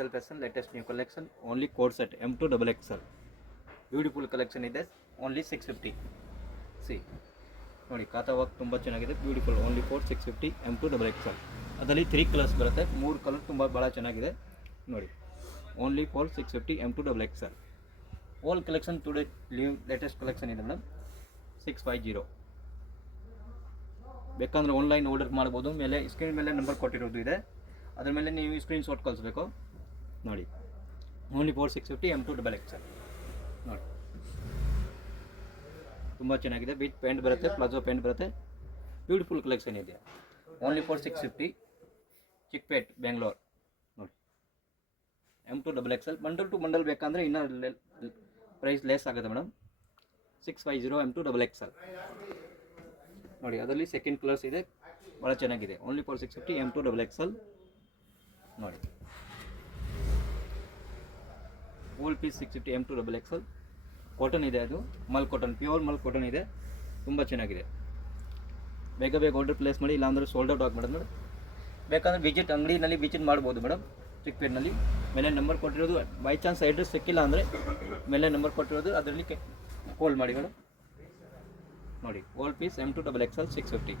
L fashion latest new collection only code set M2 XXL beautiful collection ಇದೆ only 650 C ನೋಡಿ ಕಾತಾ work ತುಂಬ ಚೆನ್ನಾಗಿದೆ beautiful only for 650 M2 XXL ಅದರಲ್ಲಿ 3 colours ಬರುತ್ತೆ 3 colour ತುಂಬ ಭಾಳ ಚೆನ್ನಾಗಿದೆ ನೋಡಿ only for 650 M2 XXL all collection today latest collection ಇದೆ ಮೇಡಮ್ 650 ಬೇಕಂದ್ರೆ ಆನ್ಲೈನ್ ಆರ್ಡರ್ ಮಾಡ್ಬೋದು ಮೇಲೆ ಸ್ಕ್ರೀನ್ ಮೇಲೆ ನಂಬರ್ ಕೊಟ್ಟಿರೋದು ಇದೆ ಅದರ ಮೇಲೆ ನೀವು ಸ್ಕ್ರೀನ್ ಶಾಟ್ ಕಳಿಸ್ಬೇಕು ನೋಡಿ ಓನ್ಲಿ ಫಾರ್ 650 M2 XXL ನೋಡಿ ತುಂಬ ಚೆನ್ನಾಗಿದೆ ವಿತ್ ಪ್ಯಾಂಟ್ ಬರುತ್ತೆ ಪ್ಲಾಜೋ ಪ್ಯಾಂಟ್ ಬರುತ್ತೆ ಬ್ಯೂಟಿಫುಲ್ ಕಲೆಕ್ಷನ್ ಇದೆ ಓನ್ಲಿ ಫಾರ್ 650 ಚಿಕ್ಪೇಟ್ ಬೆಂಗಳೂರು ನೋಡಿ M2 XXL bundle to bundle ಬೇಕಂದರೆ ಇನ್ನೂ ಪ್ರೈಸ್ ಲೆಸ್ ಆಗುತ್ತೆ ಮೇಡಮ್ 650 M2 XXL ನೋಡಿ ಅದರಲ್ಲಿ ಸೆಕೆಂಡ್ ಕಲರ್ಸ್ ಇದೆ ಭಾಳ ಚೆನ್ನಾಗಿದೆ ಓನ್ಲಿ ಫಾರ್ 650 M2 XXL ನೋಡಿ ಓಲ್ ಪೀಸ್ 650 M2 XXL ಕಾಟನ್ ಇದೆ ಅದು ಮಲ್ ಕಾಟನ್ ಪ್ಯೂರ್ ಮಲ್ ಕಾಟನ್ ಇದೆ ತುಂಬ ಚೆನ್ನಾಗಿದೆ ಬೇಗ ಬೇಗ ಆರ್ಡರ್ ಪ್ಲೇಸ್ ಮಾಡಿ ಇಲ್ಲಾಂದರೆ ಸೋಲ್ಡ್ ಔಟ್ ಆಗ್ಬಿಡೋದು ಮೇಡಮ್ ಬೇಕಂದ್ರೆ ವಿಸಿಟ್ ಅಂಗಡಿನಲ್ಲಿ ವಿಸಿಟ್ ಮಾಡ್ಬೋದು ಮೇಡಮ್ ಚಿಕ್ಪೇಟ್ನಲ್ಲಿ ಮೇಲೆ ನಂಬರ್ ಕೊಟ್ಟಿರೋದು ಬೈ ಚಾನ್ಸ್ ಅಡ್ರೆಸ್ ಸಿಕ್ಕಿಲ್ಲ ಅಂದರೆ ಮೇಲೆ ನಂಬರ್ ಕೊಟ್ಟಿರೋದು ಅದರಲ್ಲಿ ಕಾಲ್ ಮಾಡಿ ಮೇಡಮ್ ನೋಡಿ ಓಲ್ ಪೀಸ್ M2 XXL 650